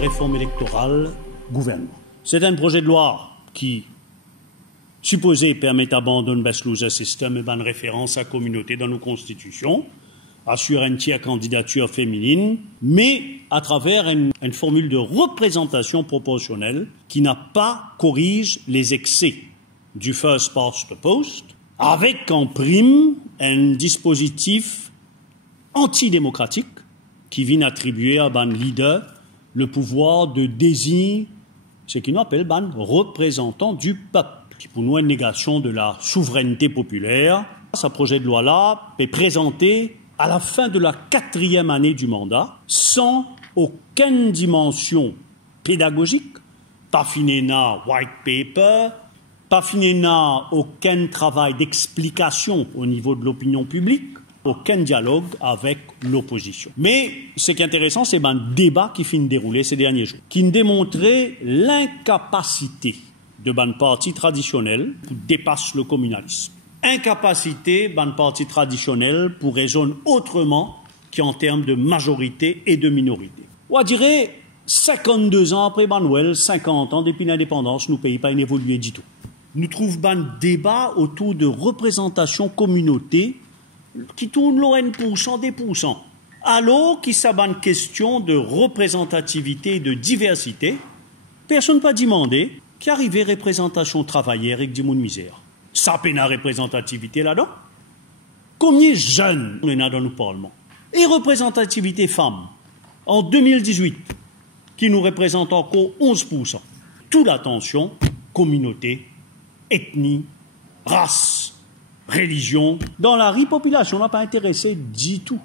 réforme électorale gouvernement. C'est un projet de loi qui, supposé permettre d'abandonner le loser system et une référence à la communauté dans nos constitutions, assure une tiers candidature féminine, mais à travers une formule de représentation proportionnelle qui n'a pas corrige les excès du first past the post, avec en prime un dispositif antidémocratique qui vient attribuer à ban leader le pouvoir de désigner ce qu'on appelle ban représentant du peuple, qui pour nous est une négation de la souveraineté populaire. Ce projet de loi-là est présenté à la fin de la 4e année du mandat, sans aucune dimension pédagogique, pas finéna white paper, pas finéna aucun travail d'explication au niveau de l'opinion publique, aucun dialogue avec l'opposition. Mais ce qui est intéressant, c'est un débat qui finit de dérouler ces derniers jours, qui démontrait l'incapacité de ban parti traditionnel pour dépasser le communalisme. Incapacité d'un parti traditionnel pour raisonner autrement qu'en termes de majorité et de minorité. On dirait 52 ans après Manuel, 50 ans depuis l'indépendance, nos pays pas évolué du tout. Nous trouvons un débat autour de représentation communauté qui tourne le 1% des pourcents. Alors qu'il s'agit une question de représentativité et de diversité, personne n'a pas demandé qu'il arrivait représentation travaillère avec du monde misère. Ça peine à représentativité là-dedans. Combien de jeunes on a dans nos parlements? Et représentativité femmes, en 2018, qui nous représente encore 11%. Toute l'attention, communauté, ethnie, race, religion. Dans la population n'a pas intéressé du tout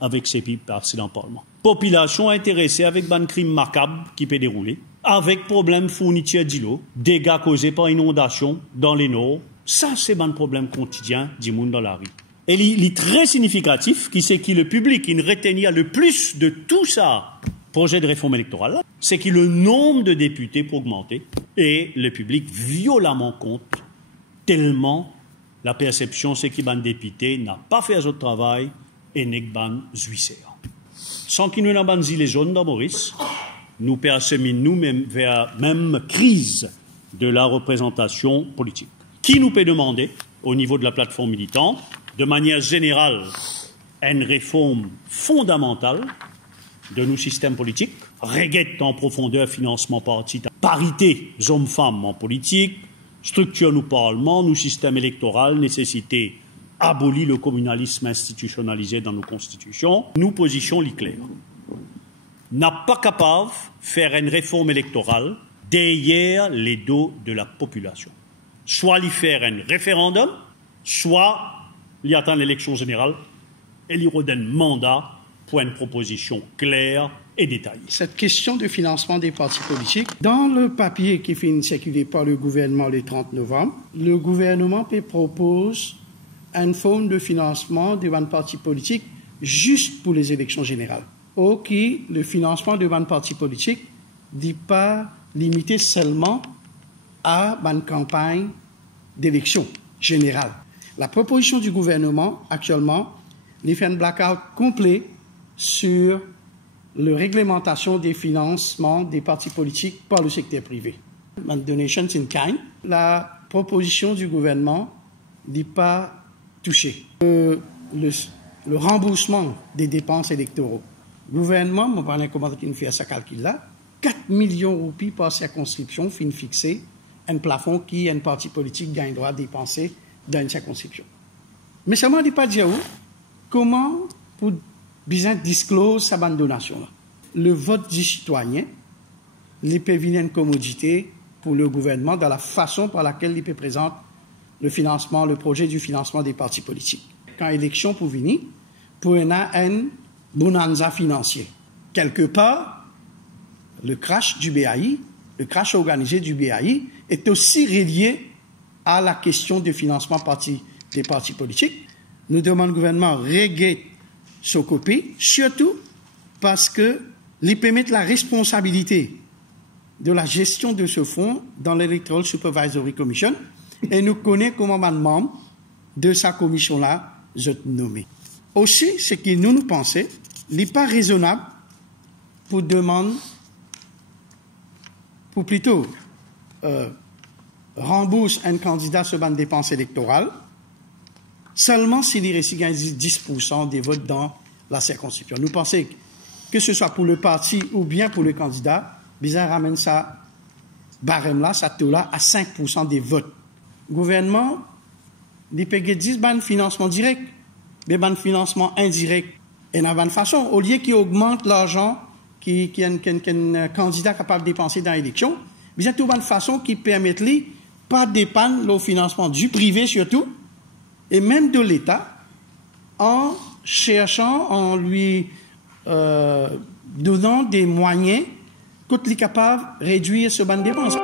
avec ces partis dans le Parlement. Population intéressée avec un crime macabre qui peut dérouler, avec problème fourniture d'îlots, dégâts causés par inondation dans les Nords. Ça, c'est un problème quotidien du monde dans la rue. Et il est très significatif, c'est que le public, il retenait le plus de tout ça, projet de réforme électorale, c'est que le nombre de députés peut augmenter et le public violemment compte, tellement la perception, c'est que le député n'a pas fait son travail et n'est pas juisseur. Sans qu'il nous ait pas les jaunes dans Maurice, nous perséminons nous-mêmes vers la même crise de la représentation politique. Qui nous peut demander, au niveau de la plateforme militante, de manière générale, une réforme fondamentale de nos systèmes politiques, reguette en profondeur financement parti, parité hommes-femmes en politique, structure nos parlements, nos systèmes électoraux, nécessité abolir le communalisme institutionnalisé dans nos constitutions, nous position claires. N'a pas capable de faire une réforme électorale derrière les dos de la population. Soit l'y faire un référendum, soit l'y attendre l'élection générale et l'y redonner un mandat pour une proposition claire et détaillée. Cette question de financement des partis politiques, dans le papier qui finit circulé par le gouvernement le 30 novembre, le gouvernement propose une forme de financement des partis politiques juste pour les élections générales. Ok, le financement de partis politiques n'est pas limité seulement à une campagne d'élection générale. La proposition du gouvernement, actuellement, il fait un blackout complet sur la réglementation des financements des partis politiques par le secteur privé. Donations in kind, la proposition du gouvernement n'est pas touchée. Le remboursement des dépenses électoraux. Le gouvernement, on parle comment il fait ce calcul-là, 4 millions de roupies par circonscription fin fixé un plafond qui un parti politique gagne droit de dépenser dans une circonscription. Mais ça ne dit pas dire comment pour bien disclose sa donation-là. Le vote du citoyen, il peut venir une commodité pour le gouvernement dans la façon par laquelle il peut présenter le financement, le projet du financement des partis politiques. Quand l'élection pour venir, pour un bonanza financier. Quelque part, le crash du BAI, le crash organisé du BAI est aussi relié à la question du financement des partis politiques. Nous demandons au gouvernement de régler ce copie, surtout parce que il permet la responsabilité de la gestion de ce fonds dans l'Electoral Supervisory Commission et nous connaissons comment un membre de sa commission-là est nommé. Aussi, ce que nous pensons, il n'est pas raisonnable pour demander pour plutôt rembourser un candidat sur une dépense électorale, seulement s'il y réussit à 10% des votes dans la circonscription. Nous pensons que ce soit pour le parti ou bien pour le candidat, bizarre ramène ça barème-là, ça taux-là, à 5% des votes. Le gouvernement, il peut dire ban financement direct, mais ban financement indirect. Et dans une façon, au lieu qu'il augmente l'argent qu'un candidat capable de dépenser dans l'élection, il y a une façon qui permet de pas dépendre le financement du privé surtout, et même de l'État, en cherchant, en lui donnant des moyens qu'il est capable de réduire ce ban de dépenses.